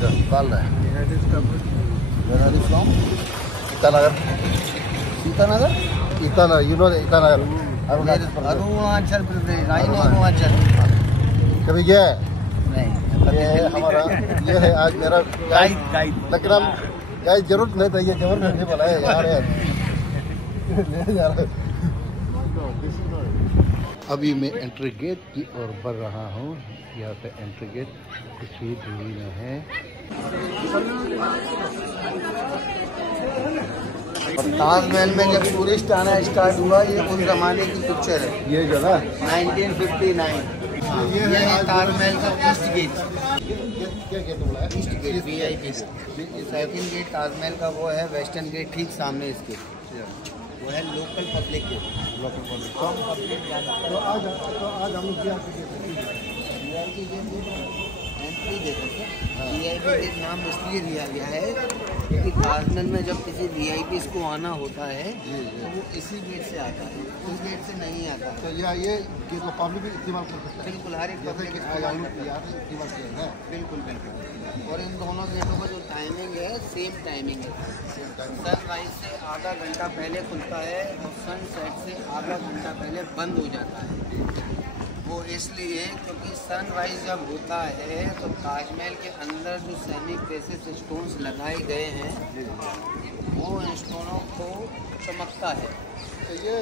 डाल रहा है। From Itanagar, Sitanagar, Itanagar, you know Itanagar, Arunachal Pradesh, Arunachal. कभी गया है? नहीं, ये है हमारा, ये है आज मेरा गाइड। लेकिन हम गाइड जरूरत नहीं था, ये जबरदस्त नहीं बोला है यार। अभी मैं एंट्री गेट की ओर बढ़ रहा हूँ। यहाँ पे एंट्री गेट कुछ ही दूरी में है। ताजमहल में जब टूरिस्ट आना स्टार्ट हुआ, ये उस जमाने की पिक्चर है। ये जगह 1959। ये है ताजमहल का ईस्ट गेट। क्या गेट बोला है? East gate VIP। Second gate Taj Mahal का वो है वेस्टर्न गेट, ठीक सामने इसके वो है local public gate. Local public. तो आज हम एंट्री देते थे। VIP गेट नाम इसलिए दिया गया है क्योंकि ताजमहल में जब किसी VIPs को आना होता है तो वो इसी गेट से आता है, उस गेट से नहीं आता है। तो ये गेट को पब्लिक भी इस्तेमाल कर सकते हैं। बिल्कुल, हर एक पब्लिक इस्तेमाल किया है। बिल्कुल। और इन दोनों गेटों का जो टाइमिंग है सेम टाइमिंग है। सनराइज से आधा घंटा पहले खुलता है और सनसेट से आधा घंटा पहले बंद हो जाता है। वो इसलिए क्योंकि सनराइज जब होता है तो ताजमहल के अंदर जो सैनिक बेसिस स्टोन्स लगाए गए हैं वो इन स्टोनों को चमकता है। तो ये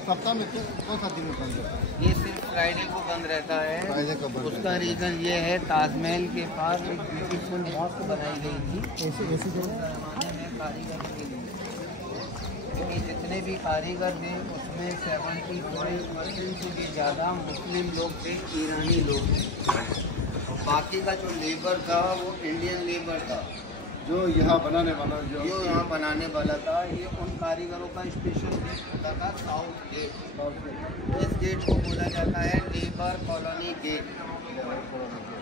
सप्ताह में कौन सा दिन में बंद रहता है? ये सिर्फ फ्राइडे को बंद रहता फ्राइडे को है। बंद उसका रीज़न ये है, ताजमहल के पास एक ब्यूटीफुल मॉस्क बनाई गई थी ऐसे ज़माने में कारीगर के लिए। क्योंकि जितने भी कारीगर थे उसमें 75% से भी ज़्यादा मुस्लिम लोग थे, ईरानी लोग थे। और बाकी का जो लेबर था वो इंडियन लेबर था, जो यहाँ बनाने वाला जो यहाँ बनाने वाला था। ये उन कारीगरों का स्पेशल गेट होता था, साउथ गेट। इस गेट को बोला जाता है लेबर कॉलोनी गेट।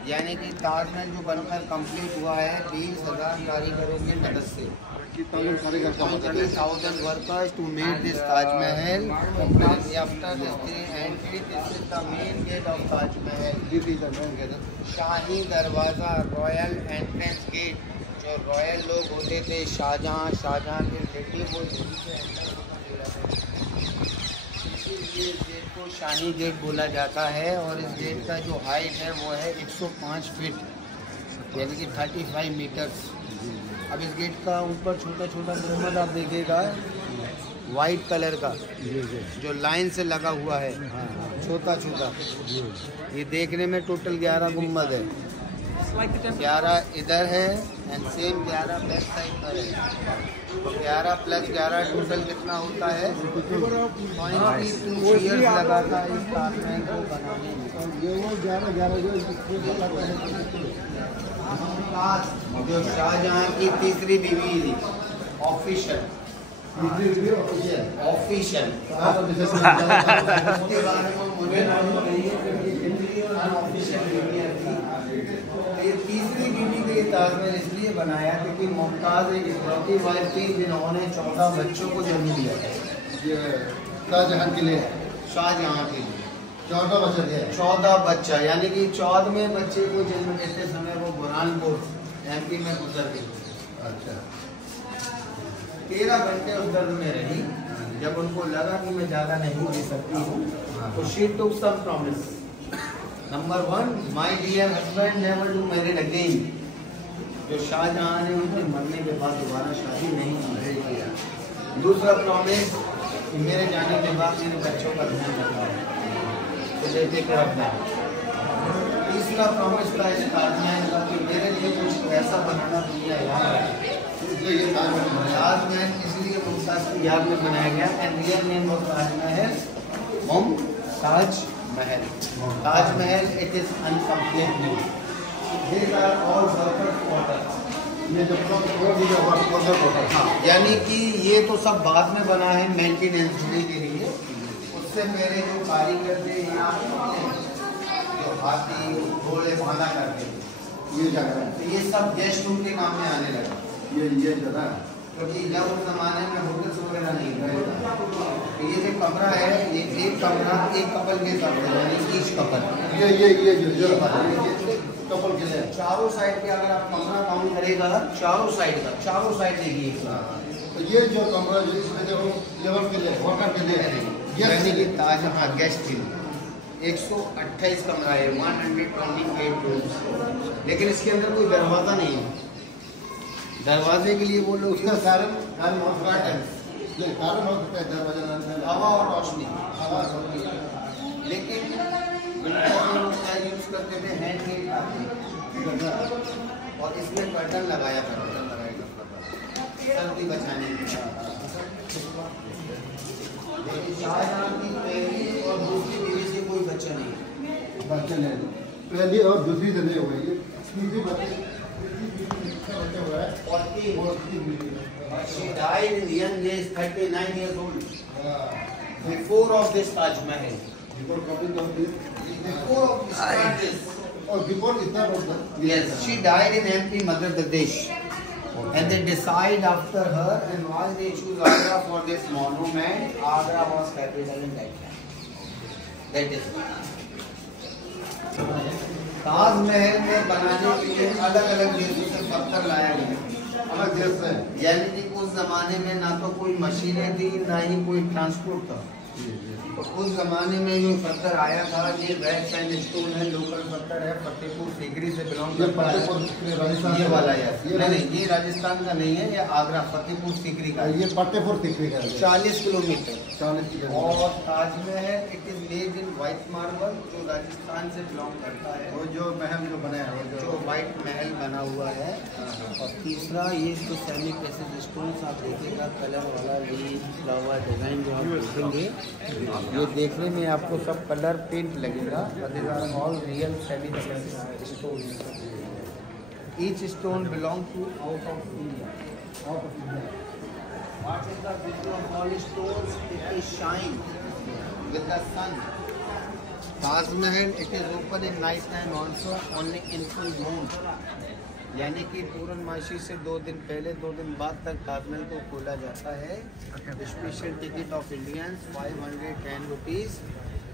यानी कि ताजमहल जो बनकर कंप्लीट हुआ है 20,000 कारीगरों की मदद से। 20,000 workers to make this Taj Mahal. After this entry, this is the main gate of Taj Mahal. शाही दरवाज़ा, रॉयल एंट्रेंस गेट। जो रॉयल लोग होते थे, शाहजहाँ के बेटे, वो यहीं से एंटर होते रहते थे। इसीलिए इस गेट को शाही गेट बोला जाता है। और इस गेट का जो हाइट है वो है 105 फीट, यानी कि 35 मीटर्स। अब इस गेट का ऊपर छोटा छोटा गुम्बद आप देखिएगा, वाइट कलर का जो लाइन से लगा हुआ है, छोटा छोटा। ये देखने में टोटल 11 गुम्बद है। 11 इधर है एंड सेम 11 बैक साइड पर है। तो 11 + 11 टोटल कितना होता है? 22 ईयर्स लगा था इस ताजमहल को बनाने में। जो शाहजहाँ की तीसरी बीवी थी, ऑफिशियल। उसके बारे में मुझे ये तीसरी बीवी के ताजमहल इसलिए बनाया क्योंकि मुमताज़ एक इकलौती वाइफ थी जिन्होंने 14 बच्चों को जन्म दिया। शाहजहाँ के लिए 14 बच्चा, यानी कि 14वें बच्चे को जन्म देते समय वो बुरहानपुर MP में गुजर गई। अच्छा। 13 घंटे उस दर्द में रही। जब उनको लगा कि मैं ज़्यादा नहीं दे सकती हूँ तो she took some promise. Number 1, my dear husband never do married again. जो शाहजहाँ ने उनके मरने के बाद दोबारा शादी नहीं किया। दूसरा प्रॉमिस कि मेरे जाने के बाद मेरे बच्चों का ध्यान रखना है, तो जैसे कि रखना है। तीसरा प्रॉमिस था इस ताजमहल का कि मेरे लिए कुछ ऐसा बनाना दुनिया याद रखे। ताजमहल इसलिए मुमताज़ की याद में बनाया गया। And real name of Taj Mahal Mumtaz Mahal. Taj Mahal it is incomplete new. These are all worker quarters. ये जो वर्कर क्वार्टर, हाँ, यानी कि ये तो सब बाद में बना है मेंटेनेंस के लिए। उससे मेरे जो कारीगर थे यहाँ जो हाथी घोड़े बना करते थे, ये जगह है। तो ये सब गेस्ट रूम के काम में आने लगा। ये जगह है क्योंकि जब उस जमाने में होटल्स वगैरह नहीं थे, तो ये जो कमरा है, ये एक कमरा एक कपल के साथ है, यानी ईच कपल। ये कपल के लिए। चारों साइड के अगर आप कमरा काउंट करेगा, चारों साइड देखिए। तो ये जो कमरा जो इसमें जो लेबर के लिए, वर्कर के लिए है, यानी कि ताजमहल गेस्ट के लिए 128 कमरा है, 128 रूम्स। लेकिन इसके अंदर कोई दरवाज़ा नहीं है। दरवाजे के लिए वो लोग उसका कारण कारण हवा और रोशनी। लेकिन यूज करते थे हैंड और इसमें कर्टन लगाया था, सर्दी बचाने के लिए। शाहजहां की पहली और दूसरी बीवी से कोई बच्चा नहीं, पहली और दूसरी से नहीं हुई, तीसरी बच्चे she died in young age, 39 years old. Before of this Taj Mahal. before coming of this, Before of this. or before itna was Yes, she died in MP, Madhya Pradesh. And they decide after her, and why they choose Agra for this monument. Agra was capital in that time. That is. Taj Mahal में बनाने के लिए अलग अलग देशों से पत्थर लाया गया, अलग देश से। यानी कि उस जमाने में ना तो कोई मशीनें थी, ना ही कोई ट्रांसपोर्ट था। तो उस जमाने में जो पत्थर आया था, ये रेड सैंडस्टोन है, लोकल पत्थर है, फतेहपुर सीकरी से बिलोंग करता है। राजस्थान ये वाला नहीं, ये राजस्थान का नहीं है, ये आगरा फतेहपुर सीकरी का। ये फतेहपुर सीकरी का 40 किलोमीटर। 40 किलोमीटर। और Taj Mahal it is made in white marble, जो राजस्थान से बिलोंग करता है। वो जो महल जो बना है, जो व्हाइट महल बना हुआ है। और तीसरा ये जो सेमी प्रेसिड स्टोन्स आप देखिएगा, कलर वाला लीफ फ्लावर डिजाइन जो आप देखेंगे, ये देखने में आपको सब कलर पेंट लगेगा। All real semi precious stone. Each stone belong to out of India. What is the beauty of all stones? It is shine with the sun. Taj Mahal, it is open in night time also, only in full moon. यानी कि पूर्णमासी से 2 दिन पहले 2 दिन बाद तक ताजमहल को खोला जाता है। Special ticket of Indians 510 rupees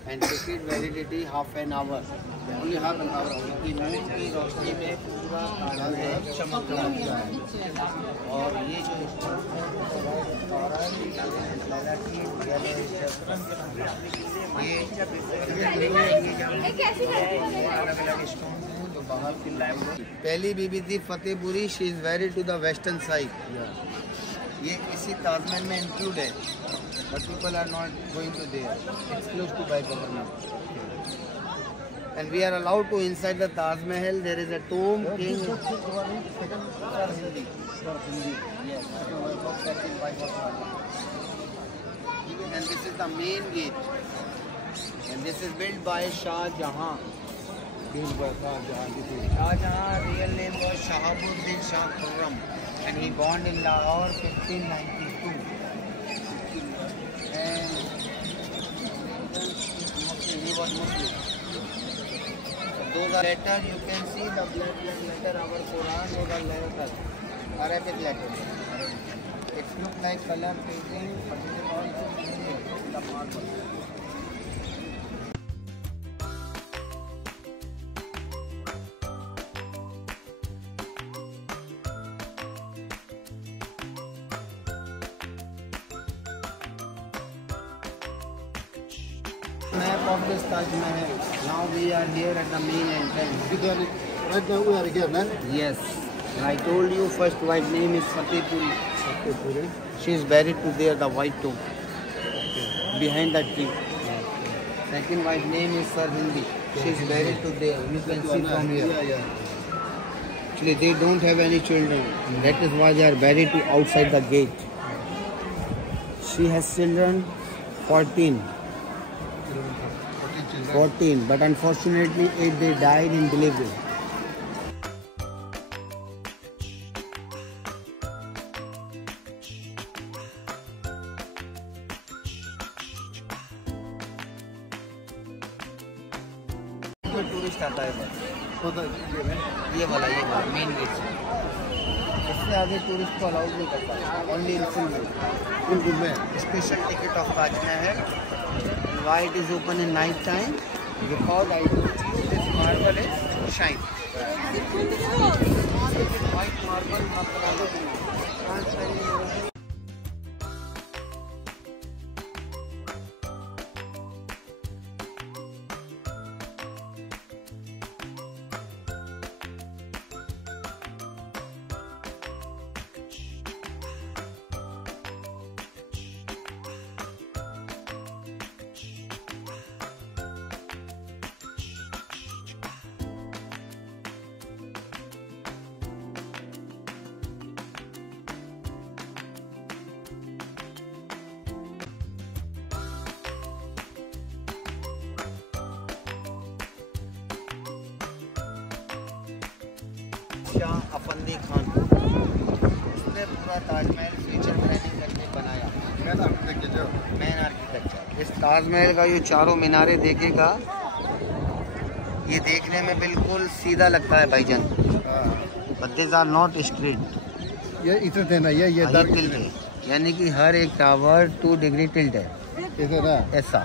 and ticket validity half an hour, only half an hour. क्योंकि मून की रोशनी में पूरा ताजमहल चमक रहा है। और ये जो अलग अलग स्टोन हैं जो बाहर की लाइब्रेरी। पहली बीबी थी Fatehpuri, she is very to the western side. ये इसी ताजमहल में इंक्लूड है, but people are not going to there, it's close to by government. And we are allowed to inside the Taj Mahal. There is a tomb king. Yes. And this is the main gate. And this is built by Shah Jahan. Shah Jahan, real name was Shahabuddin Shah Khurram, and he born in Lahore 1592. And he was Muslim. Those are letter, you can see the black letter, our Quran, those are letter, Arabic letter. It looks like color painting, but it is also in the marble. Map of this Taj Mahal. Now we are here at the main entrance. Right now we are here, man. Yes. I told you first wife name is Fatehpuri. She is buried to there, the white tomb. Behind that tree. Second wife name is Sarhindi. She is buried to there. You can see from here. Actually they don't have any children. That is why they are buried to outside the gate. She has children 14. 14, but unfortunately 8 they died in delivery. Tourist आता है बस ये वाला main gate से, इससे आगे tourist को allowed नहीं करता, ओनली इन फुल में। Special ticket of Taj Mahal. Why it is open in night time? Because I told you this marble is shine. White marble Shah Afandi Khan, उसने पूरा ताजमहल फ्यूचर प्लानिंग करके बनाया। Man architecture. इस ताजमहल का ये चारों मीनारे देखेगा, ये देखने में बिल्कुल सीधा लगता है भाईजान, but this are not straight. ये इधर देना, ये टिल्ट है, यानी कि हर एक टावर 2 डिग्री टिल्ट है इधर ऐसा।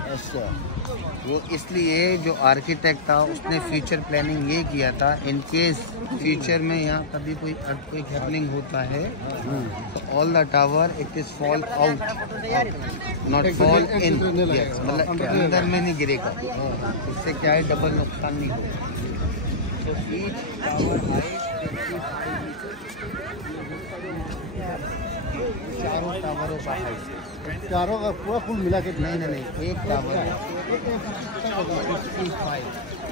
वो इसलिए जो आर्किटेक्ट था उसने फ्यूचर प्लानिंग ये किया था, इन केस फ्यूचर में यहाँ कभी कोई अर्थक्वेक हैपनिंग होता है तो all the tower it is fall out, not fall in. मतलब अंदर में नहीं गिरेगा, इससे क्या है डबल नुकसान नहीं होगा। तो ईच टावर चारों टावरों का हाइट, चारों का पूरा फुल मिला के नहीं एक टावर है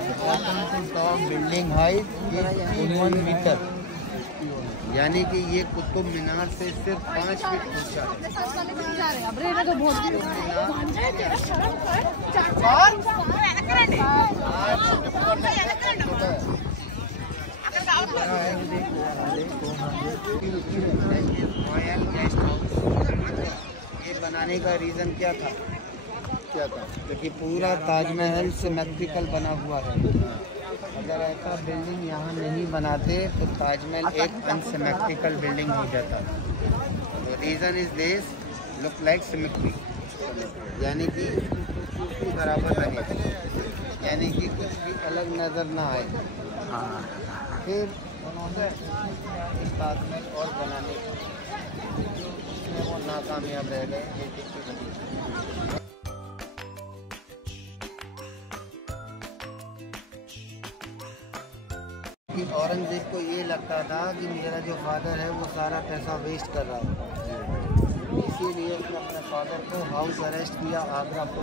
55 टॉप बिल्डिंग हाइट 1 मीटर, यानी कि ये कुतुब मीनार से सिर्फ 5 फीट ऊंचा रॉयल गेस्ट हाउस। ये बनाने का रीज़न क्या था? क्योंकि पूरा ताजमहल सिमेट्रिकल बना हुआ है। अगर ऐसा बिल्डिंग यहाँ नहीं बनाते तो ताजमहल एक अनसिमेट्रिकल बिल्डिंग हो जाता। तो reason is this look like symmetry, यानी कि बराबर रहे, यानी कि कुछ भी अलग नज़र ना आए। फिर उन्होंने इस ताजमहल और बनाने में वो नाकामयाब रह गए। औरंगजेब को ये लगता था कि मेरा जो फादर है वो सारा पैसा वेस्ट कर रहा है, इसीलिए उसने अपने फादर को हाउस अरेस्ट किया आगरा को।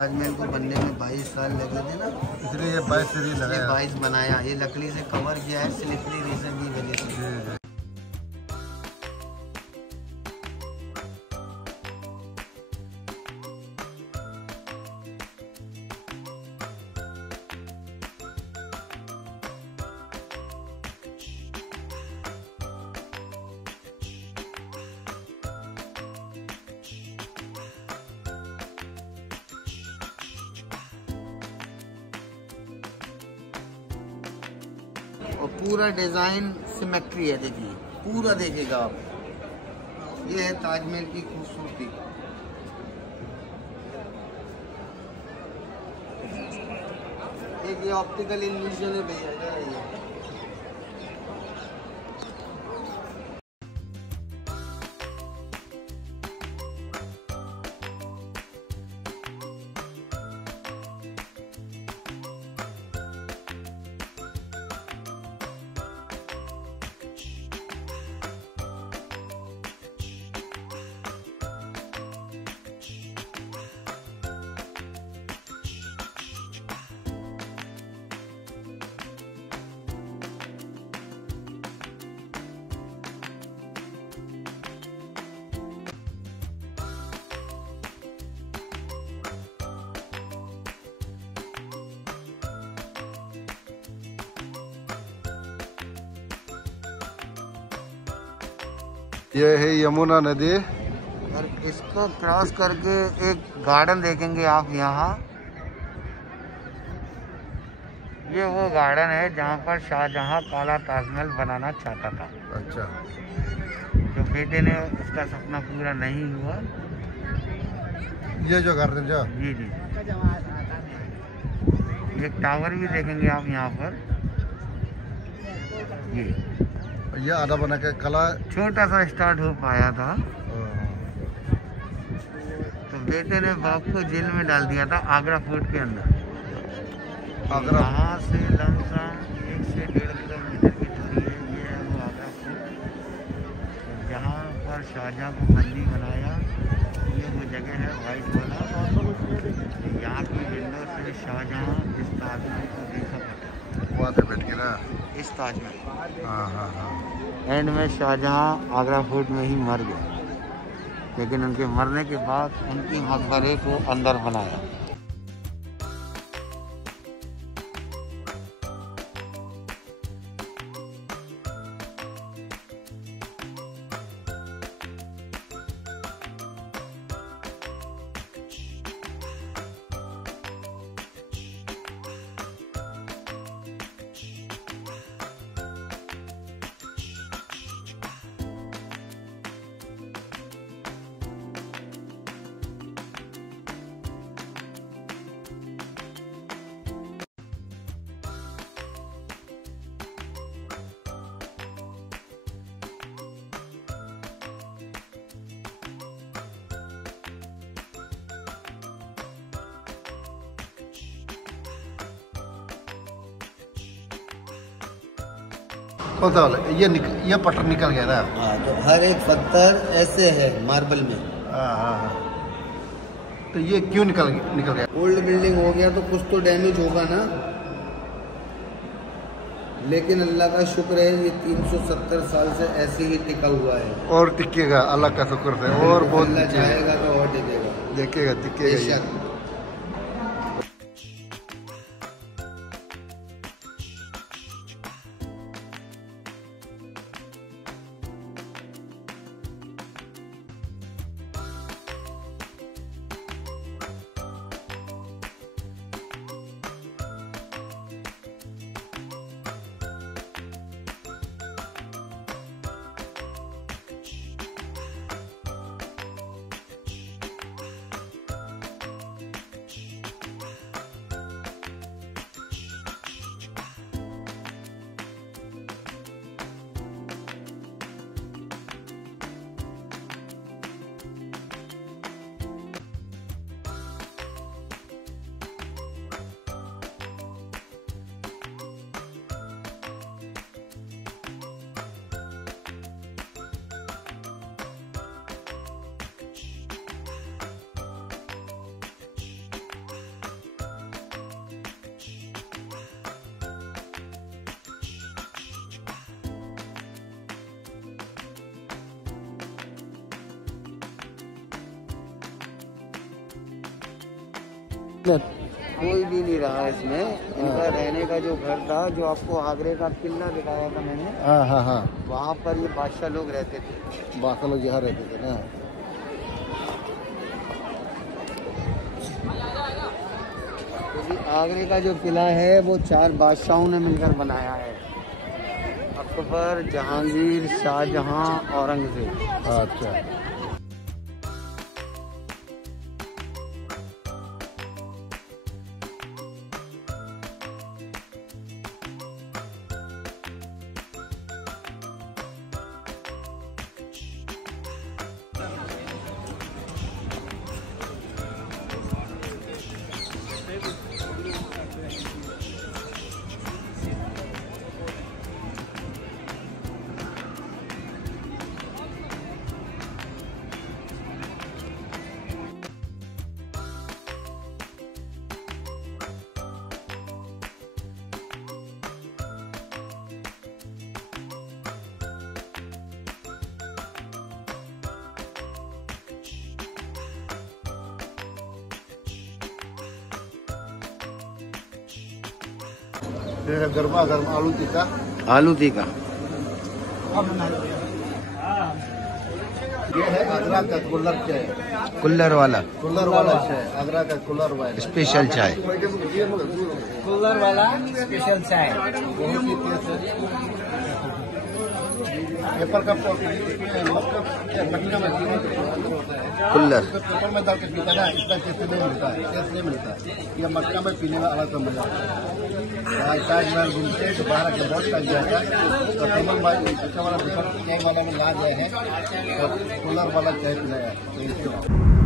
ताजमहल को बनने में 22 साल लगे थे ना, इसलिए ये 22 सीढ़ी लगाया, 22 बनाया। ये लकड़ी से कवर किया है, स्लिपरी रीजन की वजह से। और पूरा डिज़ाइन सिमेट्री है, देखिए पूरा देखेगा आप। ये है ताजमहल की खूबसूरती। एक ये ऑप्टिकल इल्यूजन है भैया, इधर आइए। ये है यमुना नदी। और इसको क्रॉस करके एक गार्डन देखेंगे आप यहाँ। ये वो गार्डन है जहाँ पर शाहजहां काला ताजमहल बनाना चाहता था। अच्छा। जो बेटे ने उसका सपना पूरा नहीं हुआ। ये जो गार्डन जो जी जी। एक टावर भी देखेंगे आप यहाँ पर। ये आधा बना के कला छोटा सा स्टार्ट हो पाया था, तो बेटे ने बाप को जेल में डाल दिया था आगरा फोर्ट के अंदर। आगरा यहाँ से लमसम 1 से 1.5 किलोमीटर की दूरी है। ये है वो आगरा फोर्ट, जहाँ पर शाहजहां को बंदी बनाया। ये वो जगह है वाइट वाला। यहाँ की विंडो से शाहजहां इस ताजमहल को देखा करता, वहाँ से बैठ के ना इस ताजमहल। हाँ। एंड में शाहजहां आगरा फोर्ट में ही मर गए, लेकिन उनके मरने के बाद उनकी मकबरे को अंदर बनाया। कौन सा वाला? ये पत्थर निकल गया ना। हाँ, तो हर एक पत्थर ऐसे है मार्बल में। हाँ। तो ये क्यों निकल गया? ओल्ड बिल्डिंग हो गया तो कुछ तो डैमेज होगा ना, लेकिन अल्लाह का शुक्र है ये 370 साल से ऐसे ही टिका हुआ है। और टिकेगा, अल्लाह का शुक्र से। और बहुत अल्लाह चाहेगा तो और टिकेगा, देखेगा टिकेगा। कोई भी नहीं रहा इसमें। इनका रहने का जो घर था, जो आपको आगरे का किला दिखाया था मैंने, हाँ। वहाँ पर ये बादशाह लोग रहते थे। बादशाह लोग यहाँ रहते थे ना। क्योंकि आगरे का जो किला है वो 4 बादशाहों ने मिलकर बनाया है। अकबर, जहांगीर, शाहजहां, औरंगजेब। अच्छा। गर्मा गर्म आलू टिक्का। आलू टिक्का। ये है आगरा का कुल्लर चाय, कुल्लर वाला चाय, आगरा का कुल्लर वाला स्पेशल चाय। कूलर वाला स्पेशल चाय। बहुत ही टेस्ट है। पेपर कप और मटका में कुल्लर पेपर में डाल के पीता ना, इतना टेस्ट नहीं मिलता है, ये मटका में पीने में अलग मजा आता है। ताजमहल घूमते दोबारा के बहुत तक गया था, तो कमल भाई वाला चाय वाला में ला गए हैं और कूलर वाला चाय पिलाया।